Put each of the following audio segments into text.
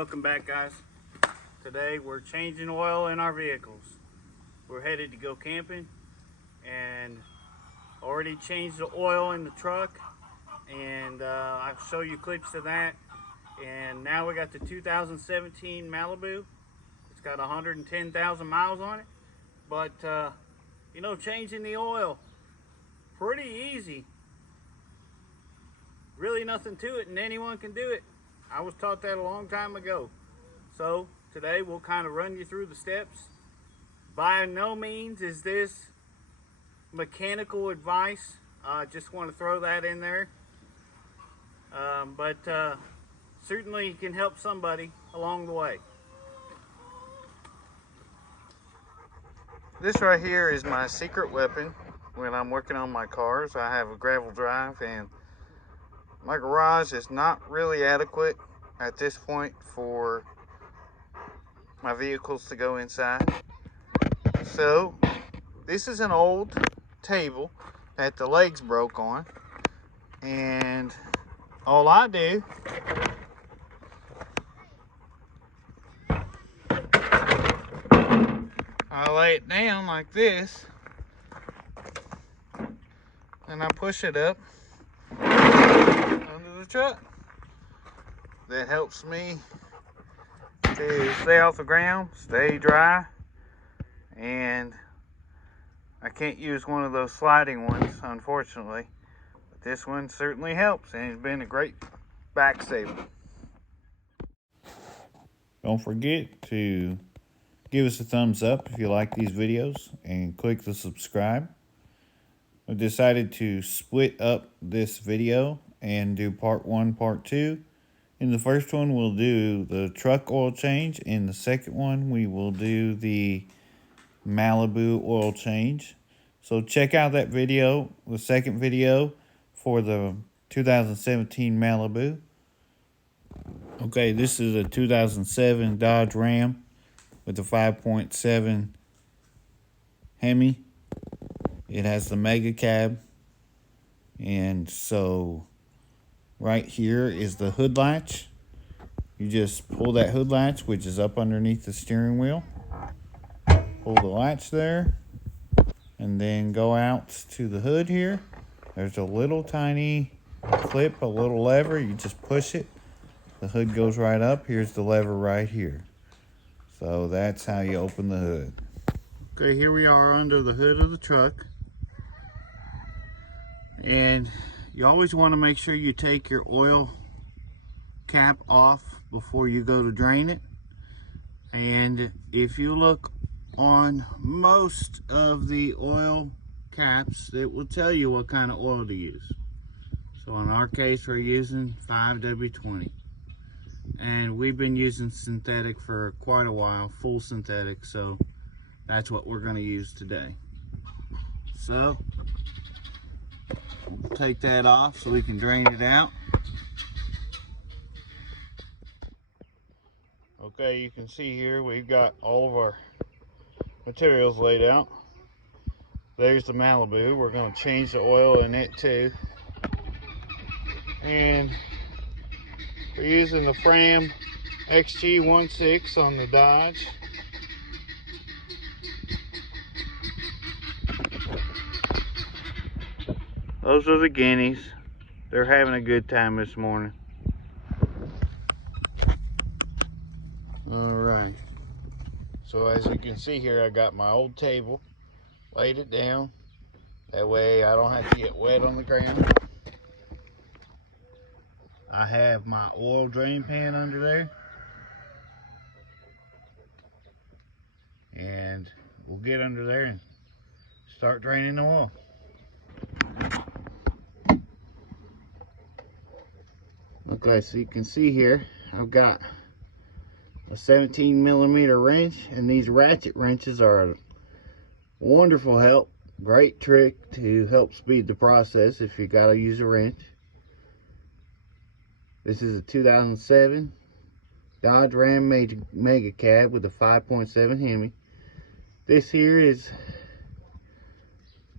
Welcome back, guys. Today we're changing oil in our vehicles. We're headed to go camping and already changed the oil in the truck, and I'll show you clips of that. And now we got the 2017 Malibu. It's got 110,000 miles on it, but you know, changing the oil, pretty easy. Really nothing to it, and anyone can do it. I was taught that a long time ago. So today we'll kind of run you through the steps. By no means is this mechanical advice. I just want to throw that in there. But certainly can help somebody along the way. This right here is my secret weapon when I'm working on my cars. I have a gravel drive, and my garage is not really adequate at this point for my vehicles to go inside. So this is an old table that the legs broke on, and all I do I lay it down like this and I push it up under the truck. That helps me to stay off the ground, stay dry, and I can't use one of those sliding ones, unfortunately, but this one certainly helps, and it's been a great back saver. Don't forget to give us a thumbs up if you like these videos, and click the subscribe. I decided to split up this video and do part 1, part 2. In the first one, we'll do the truck oil change. In the second one, we will do the Malibu oil change. So check out that video, the second video for the 2017 Malibu. Okay, this is a 2007 Dodge Ram with the 5.7 Hemi. It has the Megacab, and so right here is the hood latch. You just pull that hood latch, which is up underneath the steering wheel. Pull the latch there, and then go out to the hood here. There's a little tiny clip, a little lever. You just push it. The hood goes right up. Here's the lever right here. So that's how you open the hood. Okay, here we are under the hood of the truck. And you always want to make sure you take your oil cap off before you go to drain it. And if you look on most of the oil caps, it will tell you what kind of oil to use. So in our case, we're using 5W20. And we've been using synthetic for quite a while, full synthetic, so that's what we're going to use today. So we'll take that off so we can drain it out. Okay, you can see here we've got all of our materials laid out. There's the Malibu. We're going to change the oil in it too. And we're using the Fram XG16 on the Dodge. Those are the guineas. They're having a good time this morning. Alright. So as you can see here, I got my old table. Laid it down. That way I don't have to get wet on the ground. I have my oil drain pan under there. And we'll get under there and start draining the oil. Okay, so you can see here, I've got a 17mm wrench, and these ratchet wrenches are a wonderful help. Great trick to help speed the process if you gotta use a wrench. This is a 2007 Dodge Ram Megacab with a 5.7 Hemi. This here is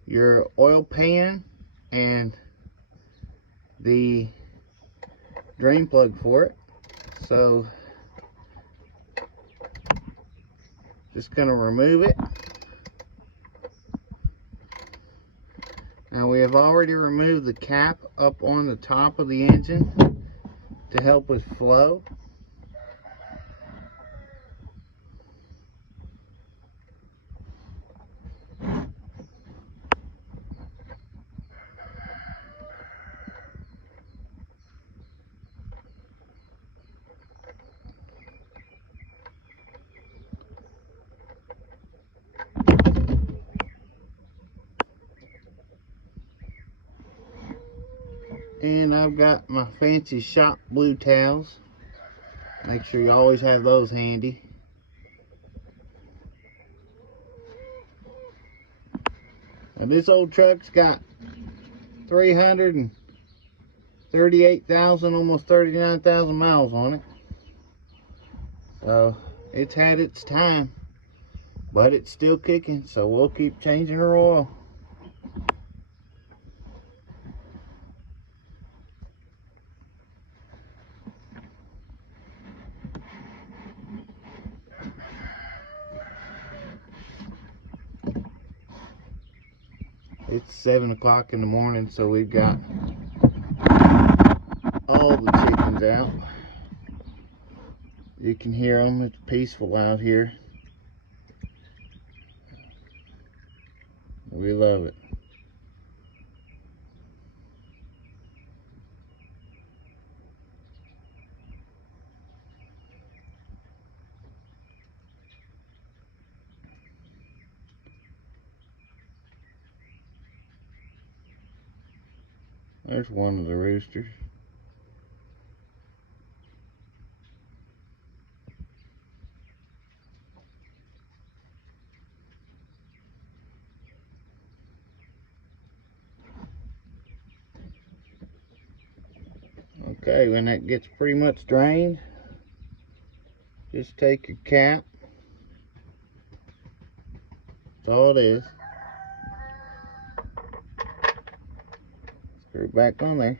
your oil pan and the drain plug for it. So Just gonna remove it. Now we have already removed the cap up on the top of the engine to help with flow. And I've got my fancy shop blue towels. Make sure you always have those handy. Now this old truck's got 338,000, almost 39,000 miles on it. So it's had its time, but it's still kicking, so we'll keep changing her oil. It's 7 o'clock in the morning, so we've got all the chickens out. You can hear them. It's peaceful out here. We love it. There's one of the roosters. Okay, when that gets pretty much drained, just take your cap. That's all it is. Screw it back on there.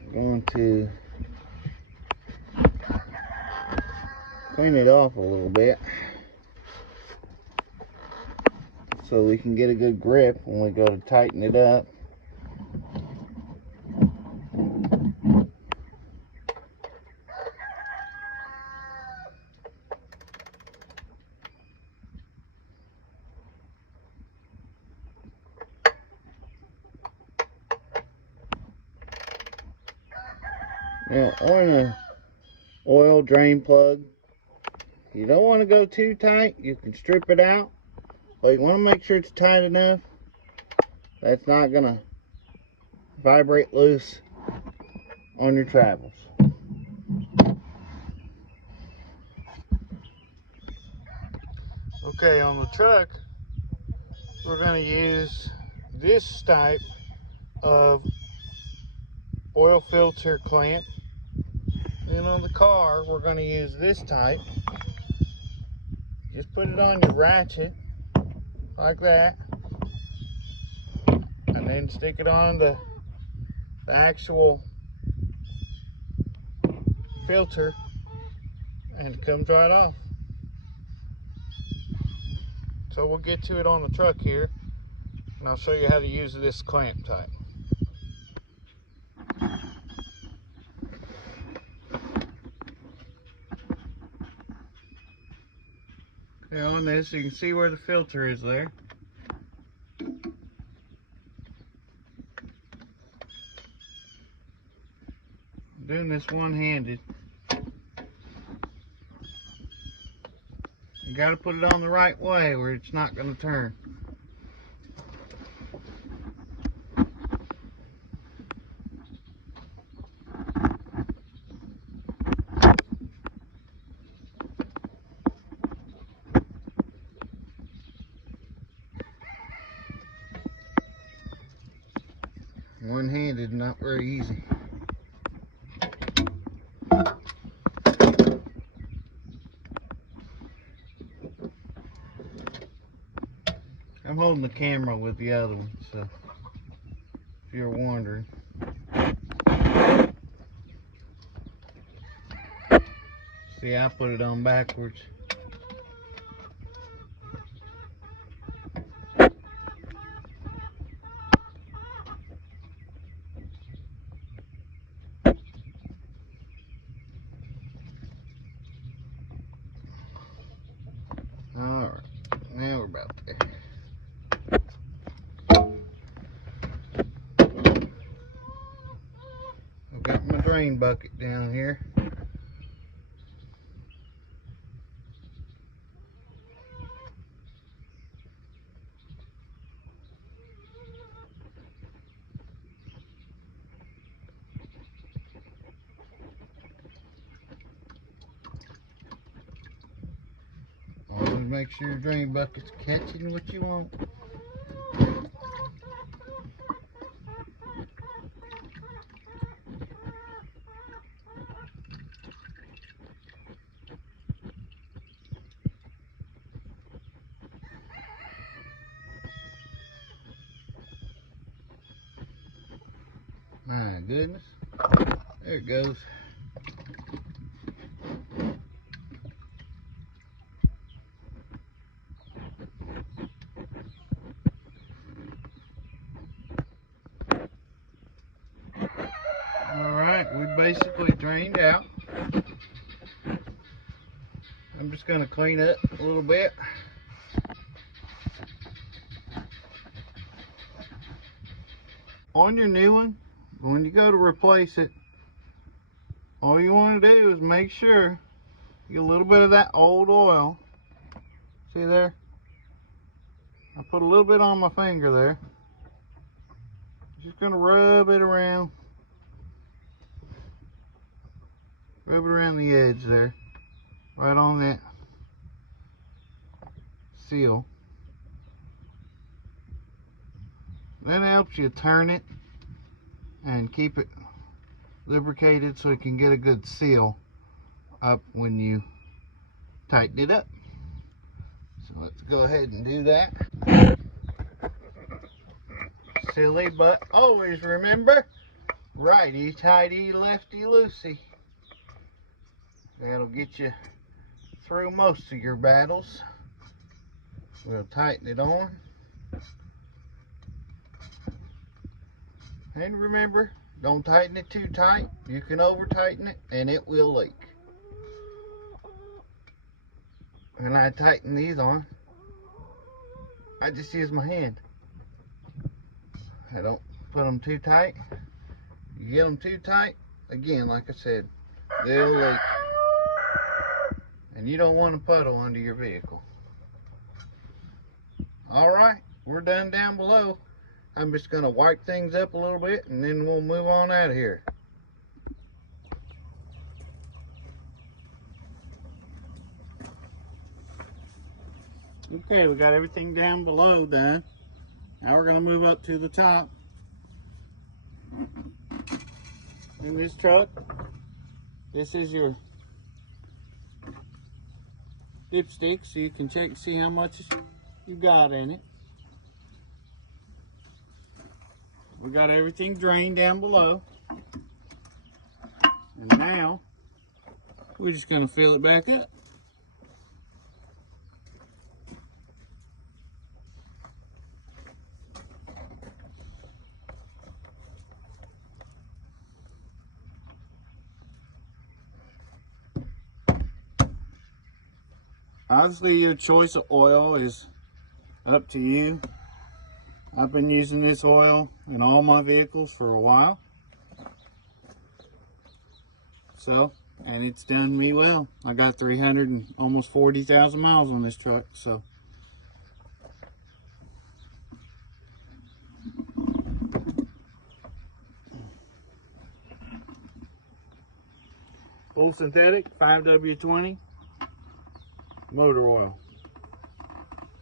I'm going to clean it off a little bit so we can get a good grip when we go to tighten it up. Now on a oil drain plug, you don't want to go too tight. You can strip it out, but you want to make sure it's tight enough that's not gonna vibrate loose on your travels. Okay, on the truck we're going to use this type of oil filter clamp. Then on the car, we're going to use this type. Just put it on your ratchet, like that. And then stick it on the actual filter, and it comes right off. So we'll get to it on the truck here, and I'll show you how to use this clamp type. Okay, on this you can see where the filter is there. I'm doing this one-handed. You got to put it on the right way where it's not going to turn. One-handed, not very easy. I'm holding the camera with the other one, so if you're wondering. See, I put it on backwards. Alright, now we're about there. I've got my drain bucket down here. Always make sure your drain bucket's catching what you want. My goodness. There it goes. Alright, we basically drained out. I'm just going to clean up a little bit. On your new one, when you go to replace it, all you want to do is make sure you get a little bit of that old oil. See there? I put a little bit on my finger there. Just going to rub it around. Rub it around the edge there. Right on that seal. That helps you turn it and keep it lubricated so it can get a good seal up when you tighten it up. So let's go ahead and do that. Silly, but always remember, righty tighty, lefty loosey. That'll get you through most of your battles. We'll tighten it on. And remember, don't tighten it too tight. You can over tighten it and it will leak. When I tighten these on, I just use my hand. I don't put them too tight. You get them too tight, again, like I said, they'll leak. And you don't want a puddle under your vehicle. Alright, we're done down below. I'm just going to wipe things up a little bit and then we'll move on out of here. Okay, we got everything down below done. Now we're going to move up to the top. In this truck, this is your dipstick, so you can check and see how much you got in it. We got everything drained down below. And now, we're just going to fill it back up. Obviously, your choice of oil is up to you. I've been using this oil in all my vehicles for a while. So, and it's done me well. I got 300 and almost 40,000 miles on this truck, so. Full synthetic 5W20 motor oil.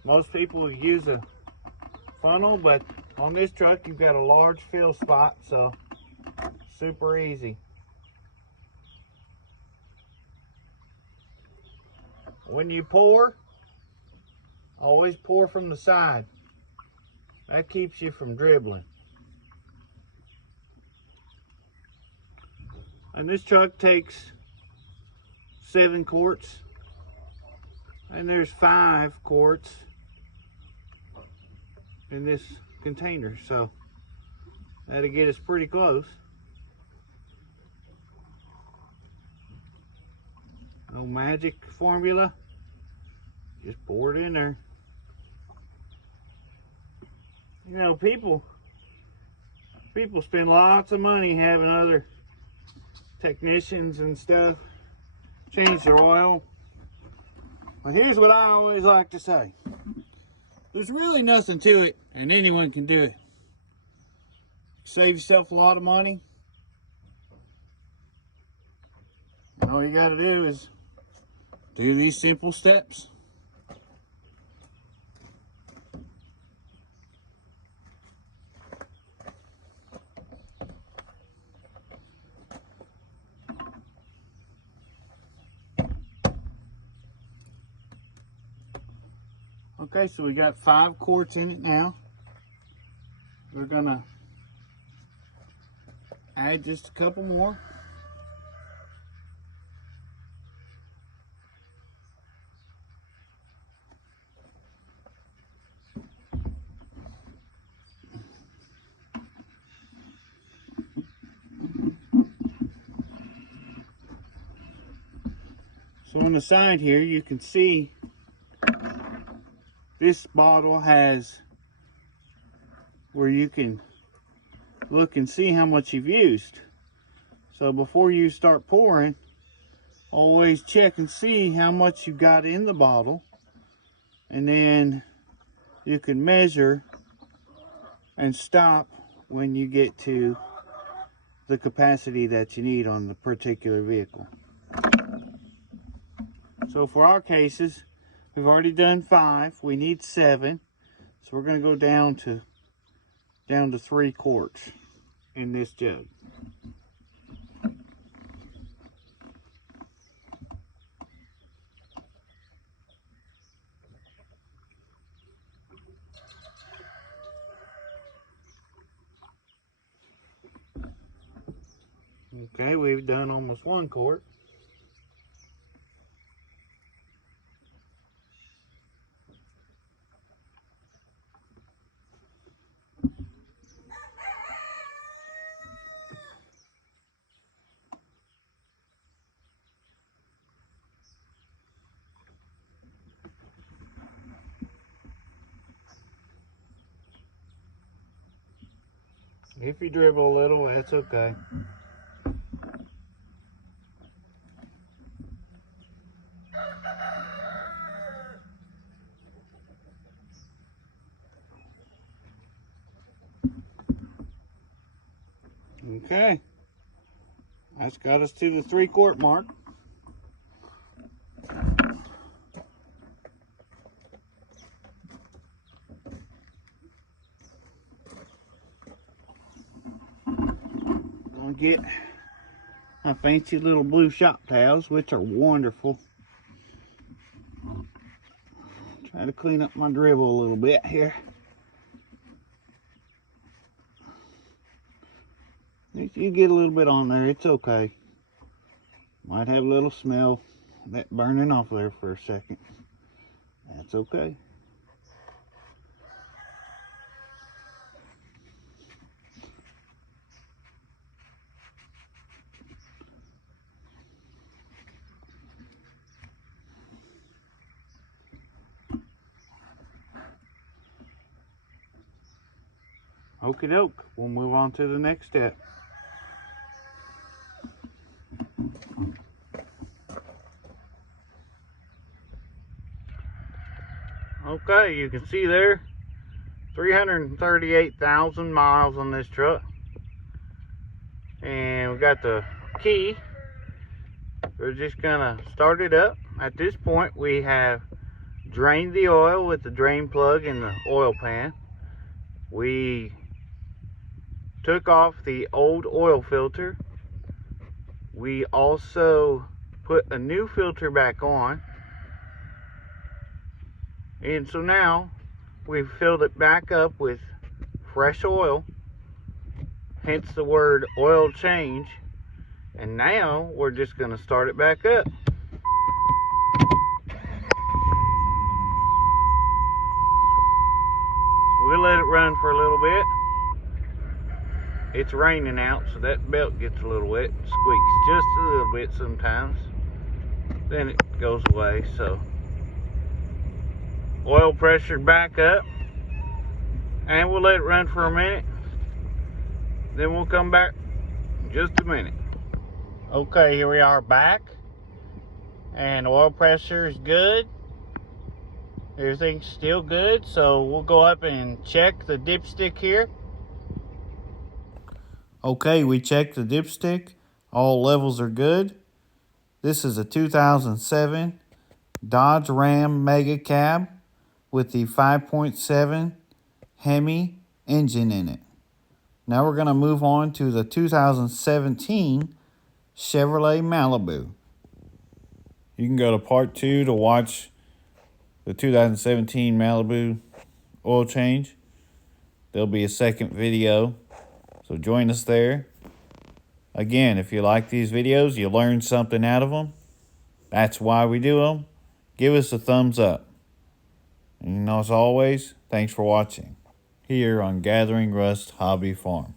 Most people use a funnel, but on this truck you've got a large fill spot, so super easy. When you pour, always pour from the side. That keeps you from dribbling. And this truck takes 7 quarts, and there's 5 quarts in this container, so that'll get us pretty close. No magic formula, just pour it in there. You know, people spend lots of money having other technicians and stuff change their oil. But here's what I always like to say. There's really nothing to it, and anyone can do it. Save yourself a lot of money. And all you gotta do is do these simple steps. Okay, so we got 5 quarts in it now. We're gonna add just a couple more. So on the side here, you can see this bottle has where you can look and see how much you've used. So before you start pouring, always check and see how much you got in the bottle, and then you can measure and stop when you get to the capacity that you need on the particular vehicle. So for our cases, we've already done 5. We need 7. So we're going to go down to 3 quarts in this jug. Okay, we've done almost 1 quart. If you dribble a little, that's okay. Okay, that's got us to the 3 quart mark. I'll get my fancy little blue shop towels, which are wonderful. Try to clean up my dribble a little bit here. If you get a little bit on there, it's okay. Might have a little smell, that burning off there for a second. That's okay. Okie doke, we'll move on to the next step. Okay, you can see there 338,000 miles on this truck, and we got the key. We're just gonna start it up. At this point, we have drained the oil with the drain plug in the oil pan. We took off the old oil filter. We also put a new filter back on. And so now we've filled it back up with fresh oil, hence the word oil change. And now we're just going to start it back up. We'll let it run for a little bit. It's raining out, so that belt gets a little wet. Squeaks just a little bit sometimes. Then it goes away. So oil pressure back up, and we'll let it run for a minute. Then we'll come back in just a minute. Okay, here we are back, and oil pressure is good. Everything's still good, so we'll go up and check the dipstick here. Okay, we checked the dipstick. All levels are good. This is a 2007 Dodge Ram Megacab with the 5.7 Hemi engine in it. Now we're going to move on to the 2017 Chevrolet Malibu. You can go to part 2 to watch the 2017 Malibu oil change. There'll be a second video, so join us there. Again, if you like these videos, you learn something out of them. That's why we do them. Give us a thumbs up. And as always, thanks for watching here on Gathering Rust Hobby Farm.